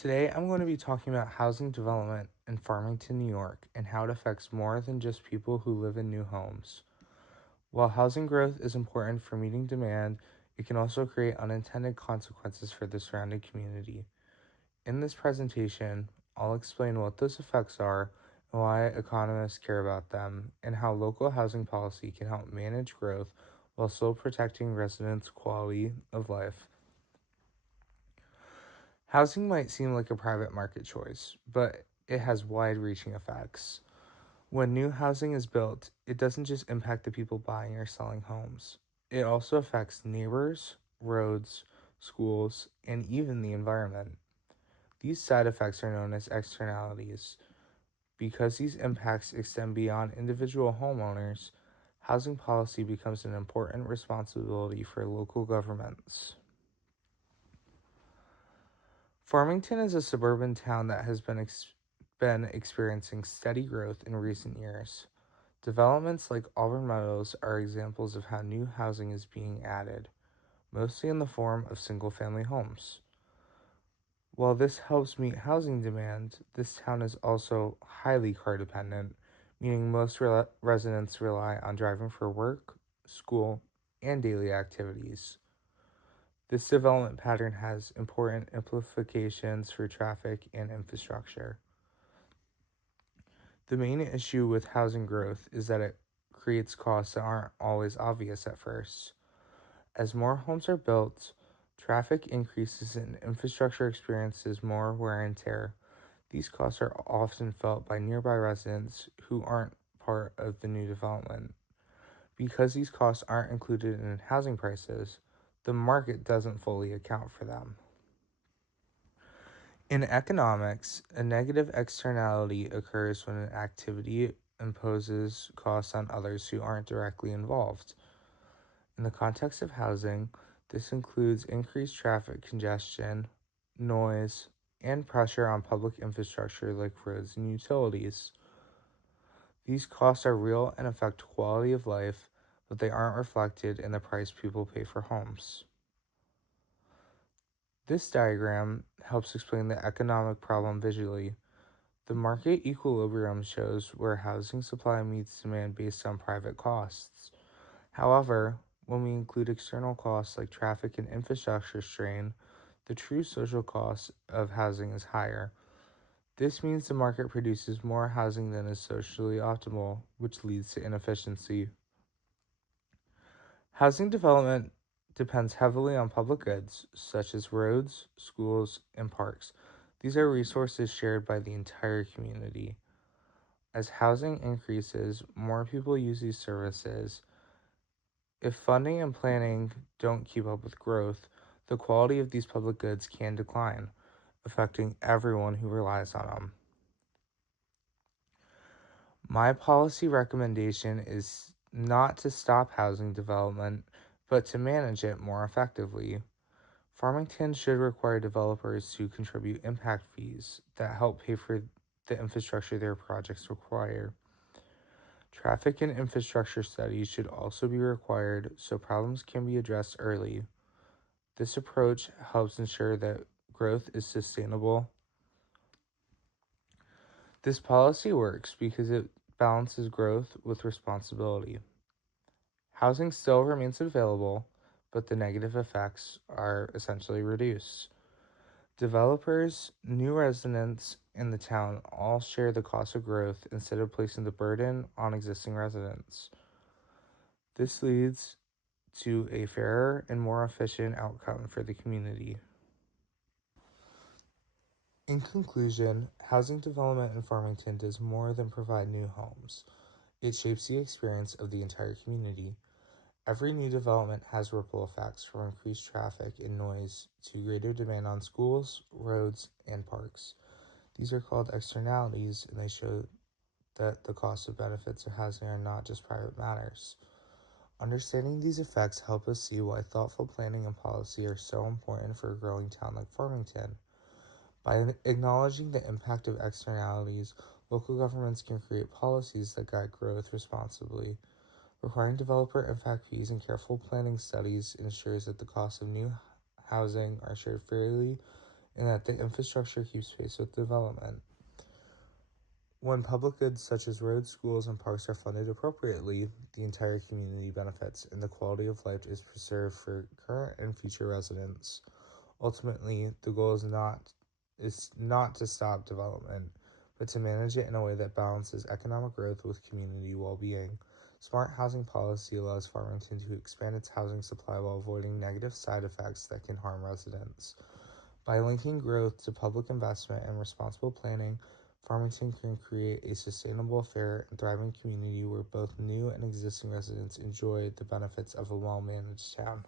Today, I'm going to be talking about housing development in Farmington, New York, and how it affects more than just people who live in new homes. While housing growth is important for meeting demand, it can also create unintended consequences for the surrounding community. In this presentation, I'll explain what those effects are and why economists care about them, and how local housing policy can help manage growth while still protecting residents' quality of life. Housing might seem like a private market choice, but it has wide reaching effects. When new housing is built, it doesn't just impact the people buying or selling homes, it also affects neighbors, roads, schools, and even the environment. These side effects are known as externalities. Because these impacts extend beyond individual homeowners, housing policy becomes an important responsibility for local governments. Farmington is a suburban town that has been experiencing steady growth in recent years. Developments like Auburn Meadows are examples of how new housing is being added, mostly in the form of single family homes. While this helps meet housing demand, this town is also highly car dependent, meaning most residents rely on driving for work, school, and daily activities. This development pattern has important implications for traffic and infrastructure. The main issue with housing growth is that it creates costs that aren't always obvious at first. As more homes are built, traffic increases and infrastructure experiences more wear and tear. These costs are often felt by nearby residents who aren't part of the new development. Because these costs aren't included in housing prices, the market doesn't fully account for them. In economics, a negative externality occurs when an activity imposes costs on others who aren't directly involved. In the context of housing, this includes increased traffic congestion, noise, and pressure on public infrastructure like roads and utilities. These costs are real and affect quality of life, but they aren't reflected in the price people pay for homes. This diagram helps explain the economic problem visually. The market equilibrium shows where housing supply meets demand based on private costs. However, when we include external costs like traffic and infrastructure strain, the true social cost of housing is higher. This means the market produces more housing than is socially optimal, which leads to inefficiency. Housing development depends heavily on public goods, such as roads, schools, and parks. These are resources shared by the entire community. As housing increases, more people use these services. If funding and planning don't keep up with growth, the quality of these public goods can decline, affecting everyone who relies on them. My policy recommendation is not to stop housing development, but to manage it more effectively. Farmington should require developers to contribute impact fees that help pay for the infrastructure their projects require. Traffic and infrastructure studies should also be required so problems can be addressed early. This approach helps ensure that growth is sustainable. This policy works because it balances growth with responsibility. Housing still remains available, but the negative effects are essentially reduced. Developers, new residents, and the town all share the cost of growth instead of placing the burden on existing residents. This leads to a fairer and more efficient outcome for the community. In conclusion, housing development in Farmington does more than provide new homes. It shapes the experience of the entire community. Every new development has ripple effects from increased traffic and noise to greater demand on schools, roads, and parks. These are called externalities, and they show that the cost of benefits of housing are not just private matters. Understanding these effects help us see why thoughtful planning and policy are so important for a growing town like Farmington. By acknowledging the impact of externalities, local governments can create policies that guide growth responsibly. Requiring developer impact fees and careful planning studies ensures that the costs of new housing are shared fairly and that the infrastructure keeps pace with development. When public goods such as roads, schools, and parks are funded appropriately, the entire community benefits, and the quality of life is preserved for current and future residents. Ultimately, the goal is not to stop development, but to manage it in a way that balances economic growth with community well-being. Smart housing policy allows Farmington to expand its housing supply while avoiding negative side effects that can harm residents. By linking growth to public investment and responsible planning, Farmington can create a sustainable, fair, and thriving community where both new and existing residents enjoy the benefits of a well-managed town.